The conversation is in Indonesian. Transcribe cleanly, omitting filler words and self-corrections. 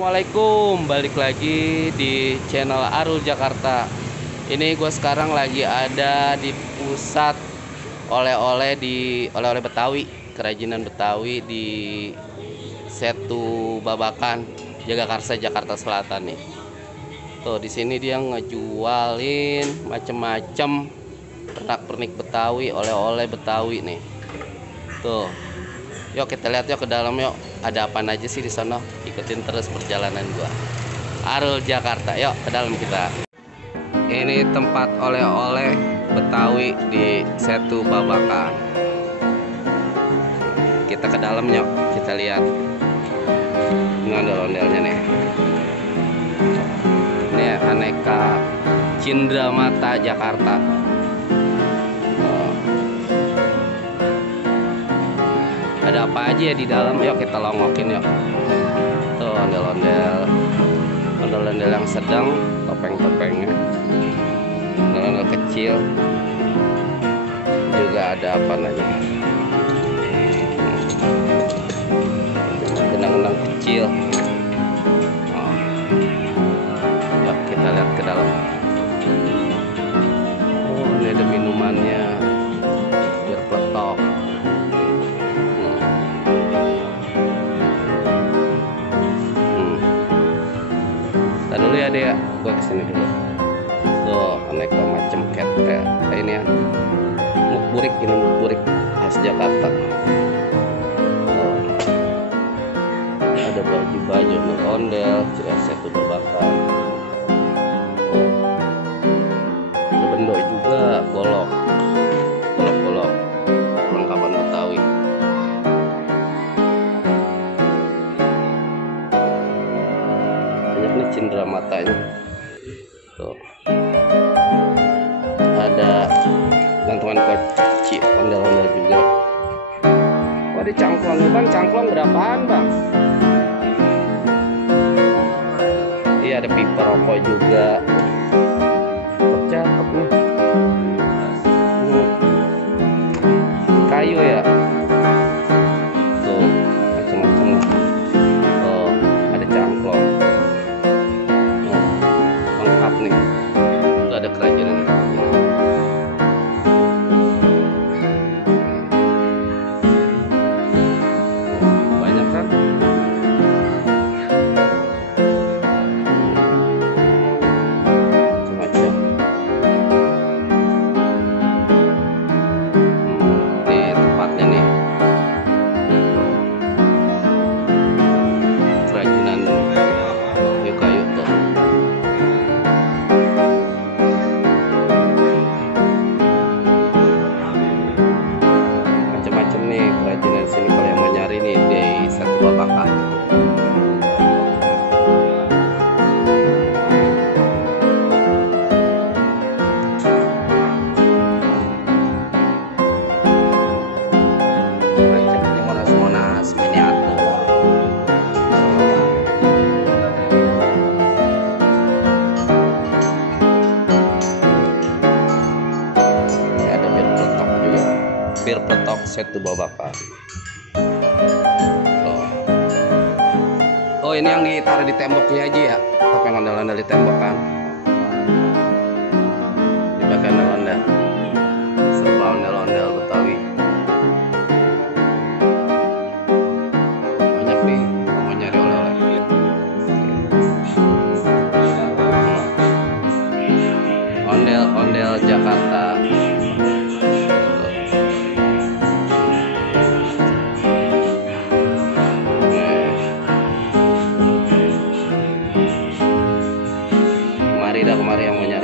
Assalamualaikum, balik lagi di channel Arul Jakarta. Ini gue sekarang lagi ada di pusat oleh-oleh Betawi, kerajinan Betawi di Setu Babakan, Jagakarsa, Jakarta Selatan nih. Tuh di sini dia ngejualin macem-macem pernak-pernik Betawi, oleh-oleh Betawi nih. Tuh. Yuk kita lihat yuk ke dalam yuk. Ada apa aja sih di sana? Ikutin terus perjalanan gua. Arul Jakarta. Yuk ke dalam kita. Ini tempat oleh-oleh Betawi di Setu Babakan. Kita ke dalam yuk. Kita lihat. Ini ondel-ondelnya nih. Ini aneka Cindramata Jakarta. Ada apa aja ya di dalam? Yuk kita longokin yuk. Tuh ondel-ondel yang sedang, topeng-topengnya, ondel-ondel kecil juga ada apa aja, genang-genang kecil. Yuk kita lihat ke dalam. Oh ini ada minumannya, bir peletok. Dulu ya deh, gua kesini dulu. Tuh aneka macam ketek. Ini ya mukburik, ini mukburik khas Jakarta. Tuh. Ada baju-baju ondel, juga Setu Babakan. Ada bendoi juga, golok, perlengkapan Betawi. Cindramatanya tuh, ada gantungan kunci, ondel-ondel juga. Oh ada cangklong bang, cangklong berapaan bang? Iya ada pipa rokok juga. Cakep nih. Kayu ya. Tuh macam-macam. Oh ada cangklong. Nih itu ada kerajinan banyak kan. Macam-macam. Ini tempatnya nih, kerajinan kayu tuh. Kerajinan sini kalau yang mau nyari nih di Setu Babakan. Macam ini monas-monas miniatur. Ya, ada bir peletok juga. Bir peletok Setu Babakan. Oh ini yang ditaruh di temboknya aja ya, topeng ondel-ondel di tembok kan, dipakai ondel-ondel, serba ondel-ondel Betawi. Banyak nih mau nyari oleh-oleh. Ondel-ondel Jakarta. Kemari yang mau nyari.